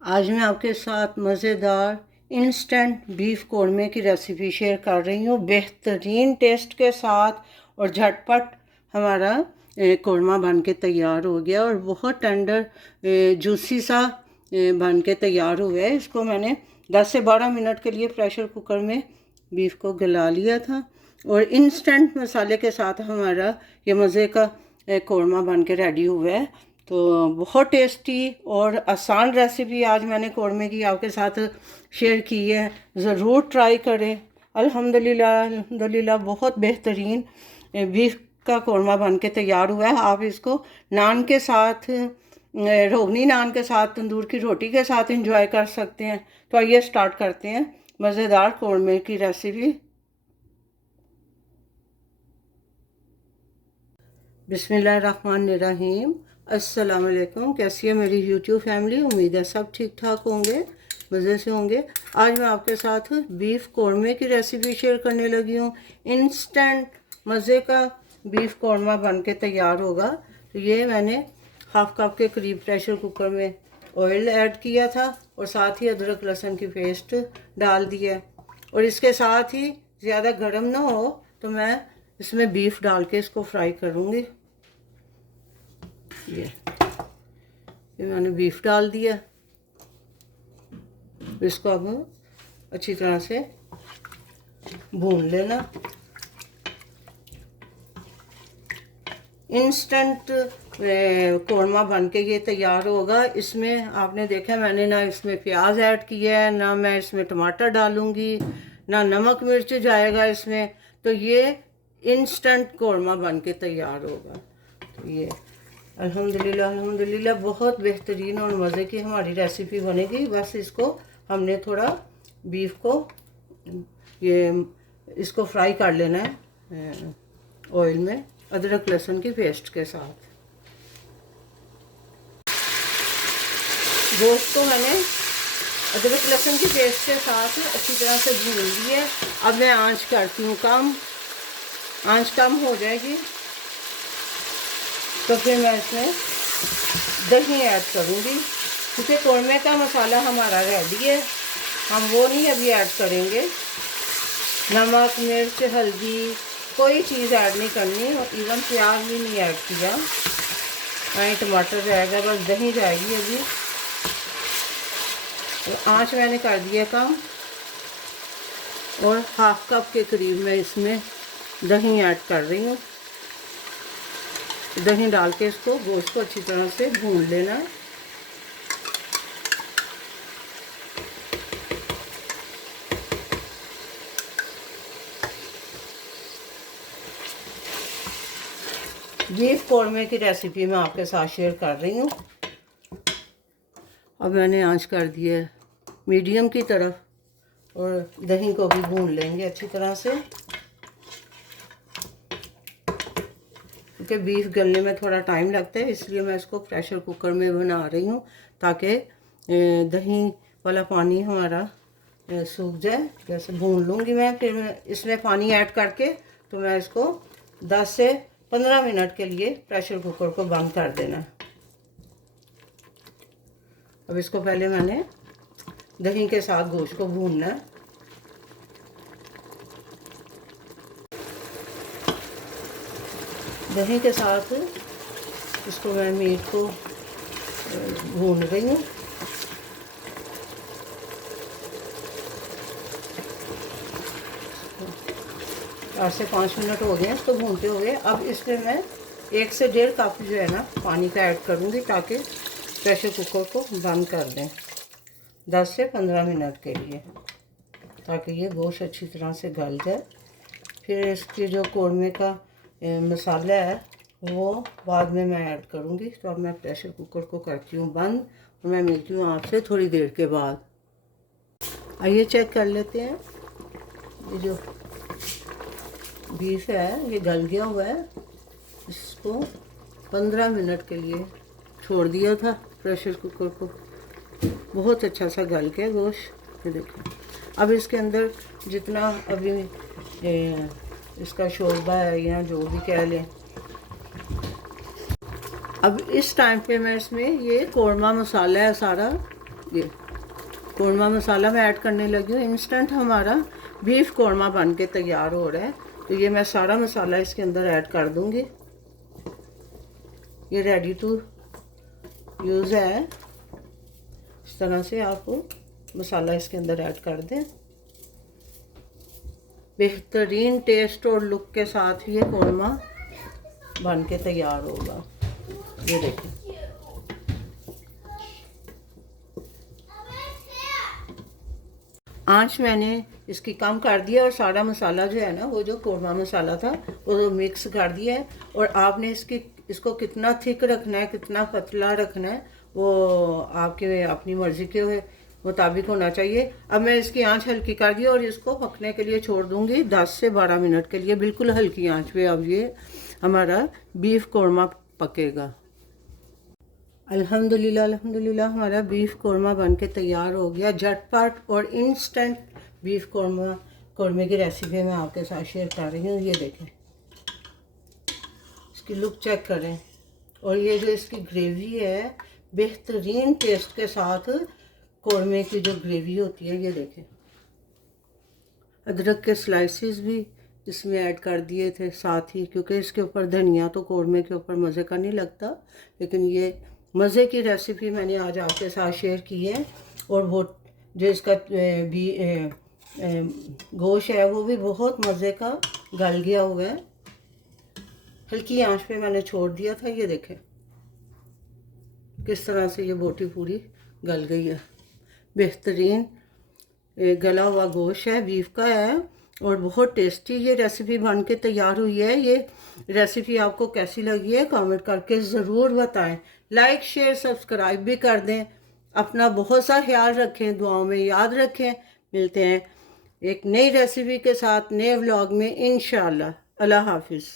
आज मैं आपके साथ मज़ेदार इंस्टेंट बीफ कौरमे की रेसिपी शेयर कर रही हूँ, बेहतरीन टेस्ट के साथ। और झटपट हमारा कौरमा बन के तैयार हो गया और बहुत टेंडर जूसी सा बन के तैयार हुआ है। इसको मैंने 10 से 12 मिनट के लिए प्रेशर कुकर में बीफ को गला लिया था और इंस्टेंट मसाले के साथ हमारा ये मज़े का कौरमा बन के रेडी हुआ है। तो बहुत टेस्टी और आसान रेसिपी आज मैंने कौरमे की आपके साथ शेयर की है, ज़रूर ट्राई करें। अल्हम्दुलिल्लाह बहुत बेहतरीन बीफ का कौरमा बन के तैयार हुआ है। आप इसको नान के साथ, रोगनी नान के साथ, तंदूर की रोटी के साथ एंजॉय कर सकते हैं। तो आइए स्टार्ट करते हैं मज़ेदार कौरमे की रेसिपी। बिस्मिल्लाहिर्रहमानिर्रहीम। अस्सलाम वालेकुम। कैसी है मेरी यूट्यूब फैमिली? उम्मीद है सब ठीक ठाक होंगे, मज़े से होंगे। आज मैं आपके साथ बीफ कौरमे की रेसिपी शेयर करने लगी हूँ। इंस्टेंट मज़े का बीफ कौरमा बन के तैयार होगा। तो ये मैंने हाफ कप के करीब प्रेशर कुकर में ऑयल ऐड किया था और साथ ही अदरक लहसुन की पेस्ट डाल दिया। और इसके साथ ही ज़्यादा गर्म ना हो तो मैं इसमें बीफ डाल के इसको फ्राई करूँगी। ये मैंने बीफ डाल दिया। इसको अब अच्छी तरह से भून लेना। इंस्टेंट कौरमा बन के ये तैयार होगा। इसमें आपने देखा मैंने ना इसमें प्याज ऐड किया है, ना मैं इसमें टमाटर डालूंगी, ना नमक मिर्च जाएगा इसमें। तो ये इंस्टेंट कौरमा बन के तैयार होगा। तो ये अल्हम्दुलिल्लाह बहुत बेहतरीन और मज़े की हमारी रेसिपी बनेगी। बस इसको हमने थोड़ा बीफ को इसको फ्राई कर लेना है ऑयल में अदरक लहसुन की पेस्ट के साथ। गोश्त को मैंने अदरक लहसुन की पेस्ट के साथ अच्छी तरह से भून लिया है। अब मैं आंच करती हूँ कम। आंच कम हो जाएगी तो फिर मैं इसमें दही ऐड करूँगी, क्योंकि कौरमे का मसाला हमारा रेडी है, हम वो नहीं अभी ऐड करेंगे। नमक मिर्च हल्दी कोई चीज़ ऐड नहीं करनी और इवन प्याज भी नहीं ऐड किया, वहीं टमाटर जाएगा, बस दही जाएगी अभी। तो आँच मैंने कर दिया कम और हाफ कप के करीब मैं इसमें दही ऐड कर रही हूँ। दही डाल के इसको गोश्त को अच्छी तरह से भून लेना है। बीफ कौरमे की रेसिपी मैं आपके साथ शेयर कर रही हूँ। अब मैंने आंच कर दी है मीडियम की तरफ और दही को भी भून लेंगे अच्छी तरह से, क्योंकि बीफ गलने में थोड़ा टाइम लगता है, इसलिए मैं इसको प्रेशर कुकर में बना रही हूँ ताकि दही वाला पानी हमारा सूख जाए। जैसे भून लूँगी मैं, फिर मैं इसमें पानी ऐड करके तो मैं इसको 10 से 15 मिनट के लिए प्रेशर कुकर को बंद कर देना। अब इसको पहले मैंने दही के साथ गोश्त को भूनना है। दही के साथ इसको मैं मीट को भून रही हूँ। चार से 5 मिनट हो गए इसको भूनते हुए। अब इसमें मैं 1 से 1.5 कप जो है ना पानी का ऐड करूँगी ताकि प्रेशर कुकर को बंद कर दें 10 से 15 मिनट के लिए, ताकि ये गोश्त अच्छी तरह से गल जाए। फिर इसके जो कौरमे का मसाला है वो बाद में मैं ऐड करूँगी। तो अब मैं प्रेशर कुकर को करती हूँ बंद और मैं मिलती हूँ आपसे थोड़ी देर के बाद। आइए चेक कर लेते हैं। ये जो बीफ है ये गल गया हुआ है। इसको 15 मिनट के लिए छोड़ दिया था प्रेशर कुकर को, बहुत अच्छा सा गल गया गोश्त। ये देखो अब इसके अंदर जितना अभी इसका शोरबा है या जो भी कह लें, अब इस टाइम पे मैं इसमें ये कौरमा मसाला है सारा ये कौरमा मसाला मैं ऐड करने लगी हूँ। इंस्टेंट हमारा बीफ कौरमा बन के तैयार हो रहा है। तो ये मैं सारा मसाला इसके अंदर ऐड कर दूँगी। ये रेडी टू यूज़ है। इस तरह से आप मसाला इसके अंदर ऐड कर दें। बेहतरीन टेस्ट और लुक के साथ ये कौरमा बन के तैयार होगा। ये देखें, आंच मैंने इसकी कम कर दिया और सारा मसाला जो है ना, वो जो कौरमा मसाला था वो मिक्स कर दिया है। और आपने इसको कितना थिक रखना है, कितना पतला रखना है, वो आपके अपनी मर्ज़ी के मुताबिक होना चाहिए। अब मैं इसकी आंच हल्की कर दी और इसको पकने के लिए छोड़ दूंगी 10 से 12 मिनट के लिए, बिल्कुल हल्की आंच पे। अब ये हमारा बीफ कौरमा पकेगा। अल्हम्दुलिल्लाह अल्हम्दुलिल्लाह हमारा बीफ कौरमा बन के तैयार हो गया। झटपट और इंस्टेंट बीफ कौरमे की रेसिपी मैं आपके साथ शेयर कर रही हूँ। ये देखें, इसकी लुक चेक करें। और ये जो इसकी ग्रेवी है, बेहतरीन टेस्ट के साथ कौरमे की जो ग्रेवी होती है, ये देखें। अदरक के स्लाइसेस भी इसमें ऐड कर दिए थे साथ ही, क्योंकि इसके ऊपर धनिया तो कौरमे के ऊपर मज़े का नहीं लगता। लेकिन ये मज़े की रेसिपी मैंने आज आपके साथ शेयर की है। और वो जो इसका भी गोश्त है वो भी बहुत मज़े का गल गया हुआ है। हल्की आंच पे मैंने छोड़ दिया था। ये देखें किस तरह से ये बोटी पूरी गल गई है। बेहतरीन गला हुआ गोश्त है, बीफ का है और बहुत टेस्टी ये रेसिपी बन के तैयार हुई है। ये रेसिपी आपको कैसी लगी है कमेंट करके ज़रूर बताएं। लाइक शेयर सब्सक्राइब भी कर दें। अपना बहुत सा ख्याल रखें, दुआओं में याद रखें। मिलते हैं एक नई रेसिपी के साथ नए व्लॉग में इंशाअल्लाह। अल्लाह हाफिज़।